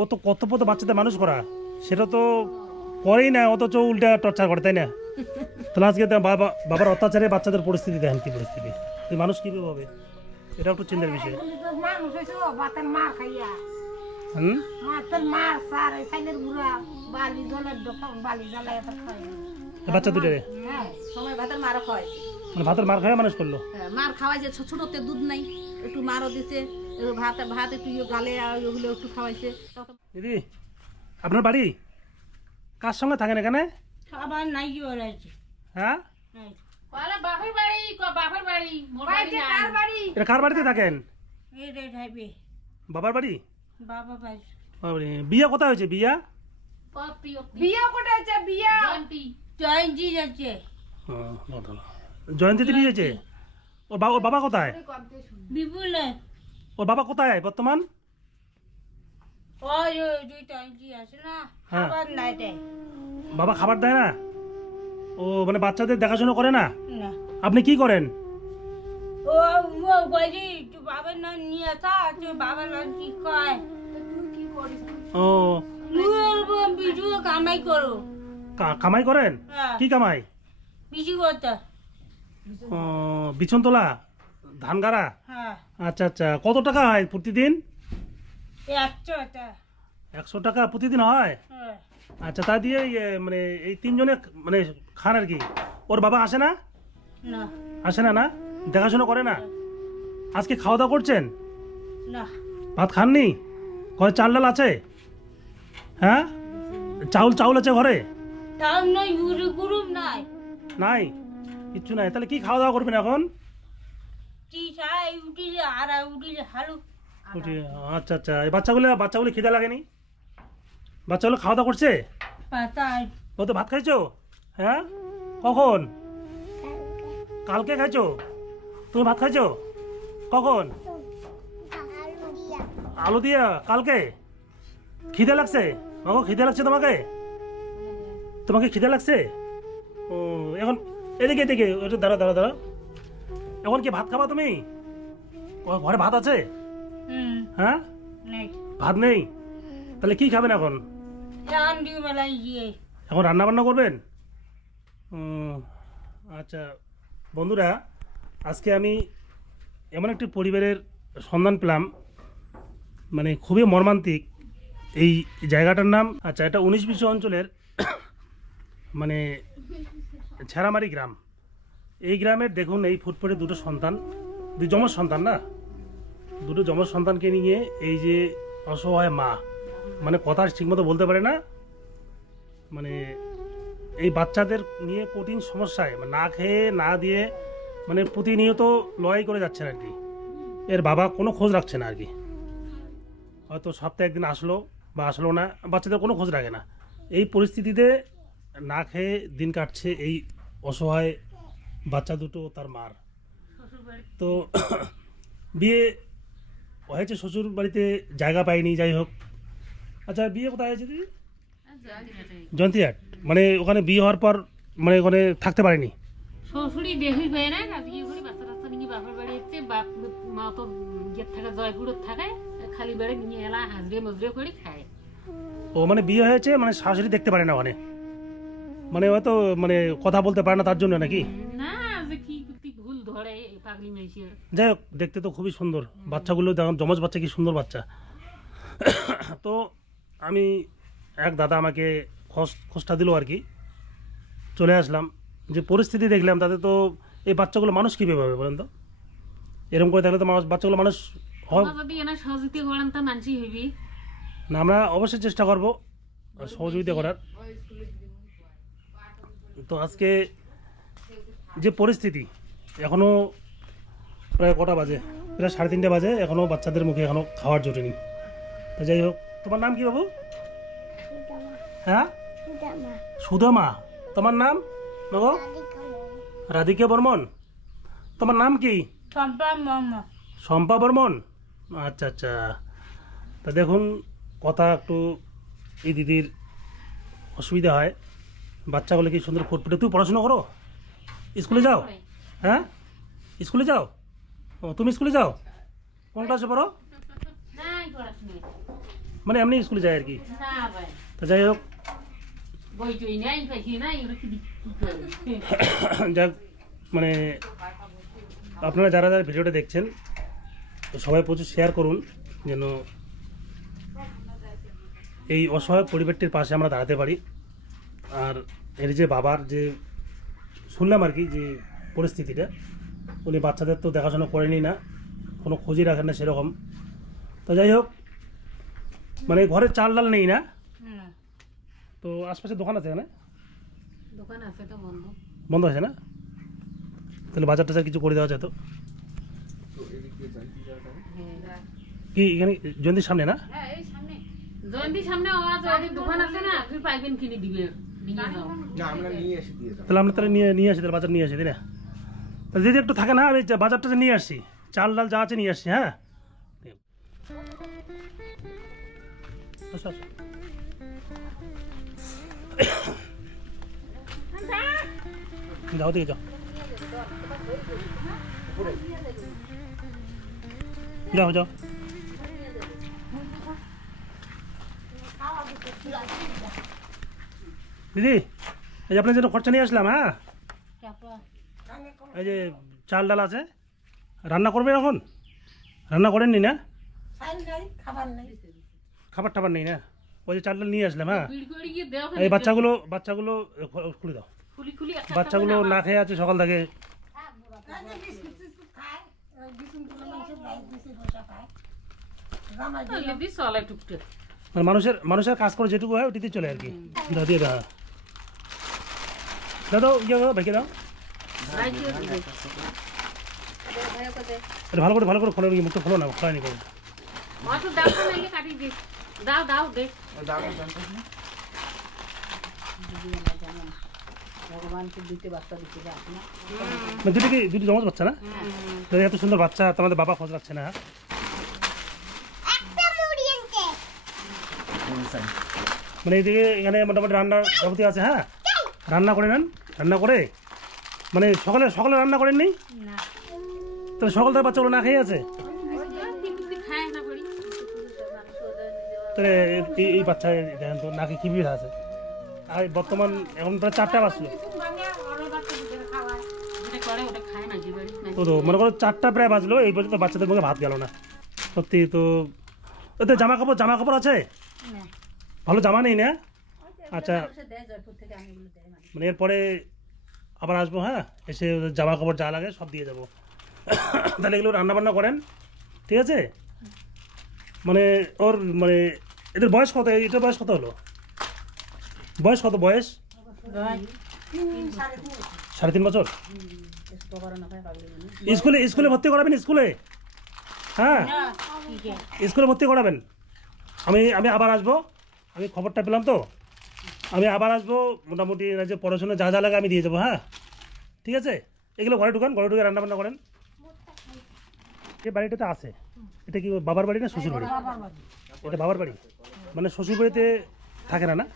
ও তো কর্তব্য তো বাচ্চাদের মানুষ করা, সেটা তো করেই না, অথচ উল্টা টর্চার করে, তাই না? তাহলে আজকে বাবার অত্যাচারে বাচ্চাদের পরিস্থিতি দেখেন কি পরিস্থিতি, এই মানুষ কীভাবে হবে, এটা একটু চিন্তার বিষয়। বাচ্চা দুটারে মানে ভাতের মার খাওয়া মানুষ করলো, মার খাওয়াইছে, ছোটতে দুধ নাই, একটু মারও দিছে, ভাত ভাত একটু গালে ওগুলো একটু খাওয়াইছে। দিদি আপনার বাড়ি কার সঙ্গে থাকেন এখানে? খাবার নাই কি বলেছে? হ্যাঁ বাপের বাড়ি, বাপের বাড়ি, মোর বাড়ি না। কার বাড়ি? এটা কার বাড়িতে থাকেন? এই রে ভাইবে বাবার বাড়ি। বাবা ভাই বিয়া কোথায় হয়েছে? বিয়া বিয়া কোথায় আছে? বিয়া জয়ন্তী যাচ্ছে। জয়ন্তীতে বিয়ে হয়েছে? ওর বাবা কোথায়? বিপুল। ওর বাবা কোথায় বর্তমান? ওই যে জয়ন্তী আছে না, খাবার নাই দেয়। বাবা খাবার দেয় না? ও মানে বাচ্চাদের দেখাশোনা করে না? না। আপনি কি করেন? ও ও কইলি তুই বাবার নাম নিয়ে আসা, তুই বাবার নাম কি কয়? তুই কি করিস? ও মুর বিজু কামাই করো। কামাই করেন? কি কামাই? বিজু করতে। ও বিছন তোলা, ধান গাড়া? হ্যাঁ। আচ্ছা আচ্ছা, কত টাকা হয় প্রতিদিন? 100 টাকা। 100 টাকা প্রতিদিন হয়? হ্যাঁ। আচ্ছা, তা দিয়ে মানে এই তিনজনে মানে খান আর কি। ওর বাবা আসে না? না। আসে না? না দেখাশোনা করে না? আজকে খাওয়া দাওয়া করছেন? না। ভাত খাননি? ঘরে চাল ডাল আছে? হ্যাঁ, চাউল আছে ঘরে? তাও নাই, গুরুম নাই। নাই, কিচ্ছু নাই। তাহলে কি খাওয়া দাওয়া করবেন এখন? আচ্ছা আচ্ছা, এই বাচ্চাগুলো খিদা লাগেনি? বাচ্চাগুলো খাওয়া দাওয়া করছে? ও তো ভাত খাইছো? হ্যাঁ, কখন? কালকে খাইছো? তুমি ভাত খাইছো কখন? আলু দিয়া কালকে? খিদে লাগছে? মাগো খিদে লাগছে তোমাকে? তোমাকে খিদে লাগছে? ও এখন এদিকে এদিকে ওটা দাঁড়া। এখন কি ভাত খাবা তুমি? ঘরে ভাত আছে? হ্যাঁ, ভাত নেই? তাহলে কি খাবেন এখন? এখন রান্না বান্না করবেন? আচ্ছা বন্ধুরা, আজকে আমি এমন একটি পরিবারের সন্ধান পেলাম, মানে খুবই মর্মান্তিক এই জায়গাটার নাম। আচ্ছা, এটা 19-20 অঞ্চলের মানে ছেড়ামারি গ্রাম। এই গ্রামের দেখুন, এই ফুটফুটে দুটো সন্তান, দুই যমজ সন্তান না, দুটো যমজ সন্তানকে নিয়ে এই যে অসহায় মা, মানে কথা ঠিকমতো বলতে পারে না, মানে এই বাচ্চাদের নিয়ে কঠিন সমস্যায়, মানে না খেয়ে না দিয়ে মানে প্রতিনিয়ত লড়াই করে যাচ্ছেন আর কি। এর বাবা কোনো খোঁজ রাখছে না আর কি, হয়তো সপ্তাহে একদিন আসলো বা আসলো না, বাচ্চাদের কোনো খোঁজ রাখে না। এই পরিস্থিতিতে না খেয়ে দিন কাটছে এই অসহায় বাচ্চা দুটো, তার মার। তো বিয়ে হয়েছে শ্বশুর বাড়িতে, জায়গা পাইনি, যাই হোক। আচ্ছা, বিয়ে কোথায় হয়েছে দিদি? জয়ন্তীহাট। মানে ওখানে বিয়ে হওয়ার পর মানে ওখানে থাকতে পারেনি? শ্বশুরি বেহুই হয়ে না, বিয়ে করে বাচ্চা টাচ্চা নিয়ে বাপের বাড়ি এসছে, বাপ মা তো গেট থাকা জয়পুরত থাকে, খালি বেড়ে নিয়ে এলা হাজরে মজরে করে খায়। ও মানে বিয়ে হয়েছে মানে শাশুড়ি দেখতে পারে না ওখানে, মানে হয়তো মানে কথা বলতে পারে না তার জন্য নাকি? না, যে কি ভুল ধরে পাগলি মেয়েছে। যাই হোক, দেখতে তো খুবই সুন্দর বাচ্চাগুলো, দেখুন যমজ বাচ্চা, কি সুন্দর বাচ্চা। তো আমি এক দাদা আমাকে খোঁজটা দিল আর কি, চলে আসলাম। যে পরিস্থিতি দেখলাম তাতে তো এই বাচ্চাগুলো মানুষ কীভাবে হবে বলেন তো? এরকম করে দেখলে তো বাচ্চাগুলো মানুষ যদি এনা সহযোগিতা করেন তা মানসি হইবি না। আমরা অবশ্যই চেষ্টা করব সহযোগিতা করার। তো আজকে যে পরিস্থিতি, এখনও প্রায় কটা বাজে, প্রায় 3:30 বাজে, এখনও বাচ্চাদের মুখে এখনও খাওয়ার জোটেনি। তো যাই হোক, তোমার নাম কি বাবু? হ্যাঁ, সুদামা। তোমার নাম বাবু? রাধিকা বর্মন। তোমার নাম কি? শম্পা বর্মন। আচ্ছা আচ্ছা। তা দেখুন, কথা একটু এই দিদির অসুবিধা হয়, বাচ্চাগুলো কি সুন্দর ফুটফুটে। তুই পড়াশোনা করো, স্কুলে যাও? হ্যাঁ, স্কুলে যাও? ও তুমি স্কুলে যাও? কোন ক্লাসে পড়ো? মানে এমনি স্কুলে যায় আর কি। না ভাই তো যাই হোক, বই টই নাই পাখি নাই ওরা কি যাক মানে আপনারা যারা যারা ভিডিওটা দেখছেন তো সবাই প্রচুর শেয়ার করুন, যেন এই অসহায় পরিবারটির পাশে আমরা দাঁড়াতে পারি। আর এর যে বাবার যে শুনলাম আর কি যে পরিস্থিতিটা, উনি বাচ্চাদের তো দেখাশোনা করেনি না, কোনো খোঁজই রাখেন না সেরকম। তো যাই হোক, মানে ঘরে চাল ডাল নেই না, তো আশপাশে দোকান আছে এখানে, দোকান আছে তো বন্ধ বন্ধ আছে না, তাহলে বাজার টাজার কিছু করে দেওয়া যেত কি এখানে জয়ন্তীর সামনে না? জয়ন্তীর সামনে দোকান আছে না, তুই পাইবেন কিনে দিবে নিয়ে যাও। তাহলে আমরা তাহলে নিয়ে আসি, তাহলে বাজার নিয়ে আসি, তাই না? তাহলে যদি একটু থাকে না, আমি বাজারটা নিয়ে আসছি, চাল ডাল যা আছে নিয়ে আসছি। হ্যাঁ আসো, আসো। যাও দিকে যাও, যাও যাও। দিদি এই যে আপনার জন্য খরচা নিয়ে আসলাম। হ্যাঁ এই যে চাল ডাল আছে, রান্না করবেন এখন? রান্না করেননি না? খাবার টাবার নেই না? ওই যে চাল ডাল নিয়ে আসলাম। হ্যাঁ বিড়ি করে গিয়ে দেও এই বাচ্চাগুলো খুলে দাও, খুলি খুলি একটা বাচ্চাগুলো না খেয়ে আছে সকাল থেকে। দি চলে টুকটুক মানে মানুষের কাজ করে যেটুকু হয় ওটিতে চলে আর কি। দাও দিয়ে দাও, দাদা ইয়ে দাও, ভেঙে দাও, ভালো করে খোলো, মুখটা খোলো না, খোলানি করো। অত দাও না নাইলে কাটি দে, দাও দাও দে ভগবানকে দুইটা বাচ্চা দিতে যাস না, দুটো জমজ বাচ্চা না? তাহলে এত সুন্দর বাচ্চা, তোমাদের বাবা খোঁজ রাখছে না? মানে এইদিকে এখানে মোটামুটি রান্নার জগতি আছে। হ্যাঁ রান্না করে নেন, রান্না করে মানে সকালে রান্না করেননি, তাহলে সকালটার বাচ্চাগুলো না খেয়ে আছে। খায় না বড়ি তাহলে এই বাচ্চা দেখেন তো নাকি কি বিধ আছে। আর বর্তমান এখন প্রায় 4টা বাজলো, যেটা করে ওটা খায় না কি বড়ি তো মনে করো 4টা প্রায় বাজলো, এই পর্যন্ত বাচ্চাদের মুখে ভাত গেল না। সত্যি তো ওতে জামা কাপড় আছে? ভালো জামা নেই না? আচ্ছা মানে এরপরে আবার আসবো। হ্যাঁ এসে জামা কাপড় যা লাগে সব দিয়ে যাবো। তাহলে এগুলো রান্না বান্না করেন, ঠিক আছে? মানে ওর মানে এদের বয়স কত? এটার বয়স কত হলো? বয়স 3.5 বছর। স্কুলে ভর্তি করাবেন? স্কুলে? হ্যাঁ স্কুলে ভর্তি করাবেন। আমি আবার আসবো, আমি খবরটা পেলাম তো, আমি আবার আসবো। মোটামুটি যে পড়াশোনা যা যা লাগে আমি দিয়ে যাবো। হ্যাঁ ঠিক আছে, এগুলো ঘরে ঢুকে রান্না বান্না করেন। এই বাড়িটাতে আছে, এটা কি বাবার বাড়ি না শ্বশুর বাড়ি? এটা বাবার বাড়ি, মানে শ্বশুর বাড়িতে থাকে না? না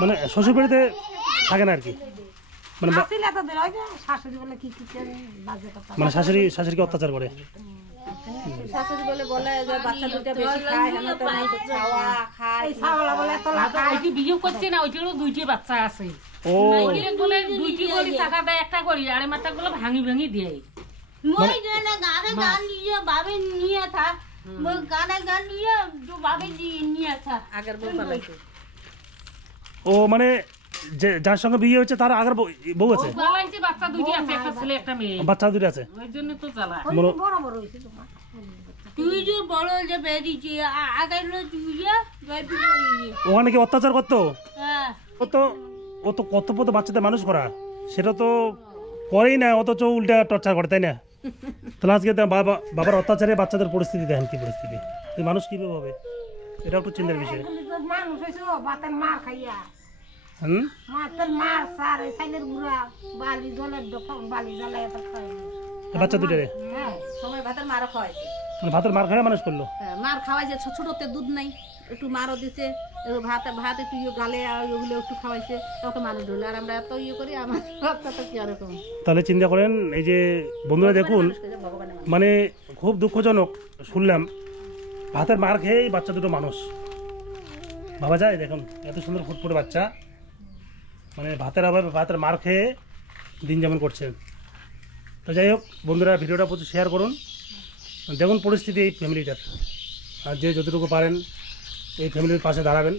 মানে শ্বশুর বাড়িতে থাকে না আর কি, মানে মানে শাশুড়িকে অত্যাচার করে। শাশুড়ি বলে যে বাচ্চা দুটো বেশি খায়, আমি তো নাই খাওয়া খায়, এই ছাওলা বলে তো ওইটি বিয়ে করছে না, ওইটারও 2টি বাচ্চা আছে। ও বলে 2টি করে টাকা দেয়, একটা করি আরে মাথা গুলো ভাঙি দেয়। মই জেনে গান নিয়ে বাবে নিয়ে থা, মই গান নিয়ে जो বাবে নিয়ে থা আগের বলতে। ও মানে যার সঙ্গে বিয়ে হয়েছে তার আগের বউ আছে? বাচ্চা 2টি আছে, একটা ছেলে একটা মেয়ে। বাচ্চা 2টি আছে, ওই জন্য তো জ্বালা। বড় হইছে তোমার। তুই যে বড় যে বেরিয়েছি আগের তুই যে ওখানে কি অত্যাচার করতো? হ্যাঁ ও তো কত বাচ্চাদের মানুষ করা, সেটা তো করেই না, অথচ উল্টা টর্চার করে, তাই না? তাহলে আজকে বাবার অত্যাচারে বাচ্চাদের পরিস্থিতি দেখেন কি পরিস্থিতি, এই মানুষ কিভাবে হবে, এটা একটু চিন্তার বিষয়। বাচ্চা দুটারে সময় ভাতের মারা খাওয়াইছে, মানে ভাতের মার খাওয়া মানুষ করলো। হ্যাঁ, মার খাওয়াইছে, ছোটতে দুধ নাই, একটু মারও দিছে, একটু ভাত ভাত একটু গালে আর ওগুলো একটু খাওয়াইছে, তত মানুষ হলো। আর আমরা এত করি, আমার বাচ্চা তো কি এরকম। তাহলে চিন্তা করেন, এই যে বন্ধুরা দেখুন, ভগবানের মানুষ। মানে খুব দুঃখজনক শুনলাম, ভাতের মার খেয়েই বাচ্চা দুটো মানুষ। ভাবা যায়, দেখুন এত সুন্দর ফুটফুটে বাচ্চা, মানে ভাতের অভাবে ভাতের মার খেয়ে দিন যেমন করছেন। তো যাই হোক বন্ধুরা, ভিডিওটা প্রচুর শেয়ার করুন। দেখুন পরিস্থিতি এই ফ্যামিলিটার, আর যে যতটুকু পারেন এই ফ্যামিলির পাশে দাঁড়াবেন।